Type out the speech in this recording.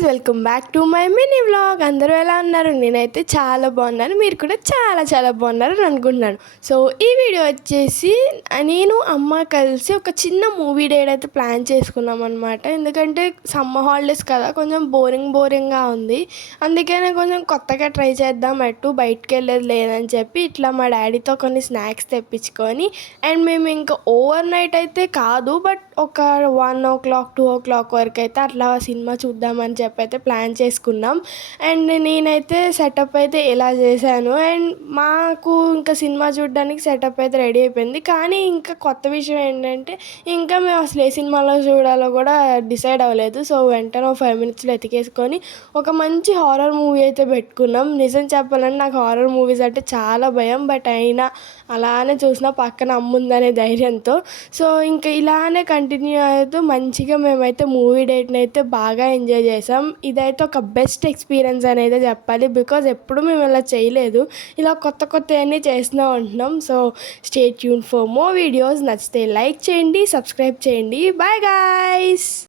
Guys, welcome back to my mini vlog. అందరూ ఎలా ఉన్నారు? నేనైతే చాలా బాగున్నాను, మీరు కూడా చాలా చాలా బాగున్నారు అని అనుకుంటున్నాను. సో ఈ వీడియో వచ్చేసి నేను అమ్మ కలిసి ఒక చిన్న మూవీ డేట్ అయితే ప్లాన్ చేసుకున్నాం అనమాట. ఎందుకంటే సమ్మర్ హాలిడేస్ కదా, కొంచెం బోరింగ్గా ఉంది. అందుకనే కొంచెం కొత్తగా ట్రై చేద్దాం, ఎటు బయటకు వెళ్ళేది లేదని చెప్పి ఇట్లా మా డాడీతో కొన్ని స్నాక్స్ తెప్పించుకొని, అండ్ మేము ఇంకా ఓవర్ నైట్ అయితే కాదు, బట్ ఒక 1 o'clock 2 o'clock వరకు అయితే అట్లా సినిమా చూద్దామని చెప్పి అయితే ప్లాన్ చేసుకున్నాం. అండ్ నేనైతే సెటప్ అయితే ఇలా చేశాను, అండ్ మాకు ఇంకా సినిమా చూడడానికి సెటప్ అయితే రెడీ అయిపోయింది. కానీ ఇంకా కొత్త విషయం ఏంటంటే, ఇంకా మేము అసలు ఏ సినిమాలో చూడాలో కూడా డిసైడ్ అవ్వలేదు. సో వెంటనే 5 minutesలో ఎతికేసుకొని ఒక మంచి హారర్ మూవీ అయితే పెట్టుకున్నాం. నిజం చెప్పాలంటే నాకు హారర్ మూవీస్ అంటే చాలా భయం, బట్ అయినా అలానే చూసిన పక్కన అమ్ముందనే ధైర్యంతో. సో ఇంకా ఇలానే కంటిన్యూ అవుతూ మంచిగా మేమైతే మూవీ డేట్ని అయితే బాగా ఎంజాయ్ చేసాం. ఇదైతే ఒక బెస్ట్ ఎక్స్పీరియన్స్ అనేది చెప్పాలి, బికాజ్ ఎప్పుడు మేము ఇలా చేయలేదు. ఇలా కొత్తవన్నీ చేస్తూ ఉంటున్నాం. So stay tune for more videos. నచ్చితే లైక్ చేయండి, సబ్స్క్రైబ్ చేయండి. Bye guys.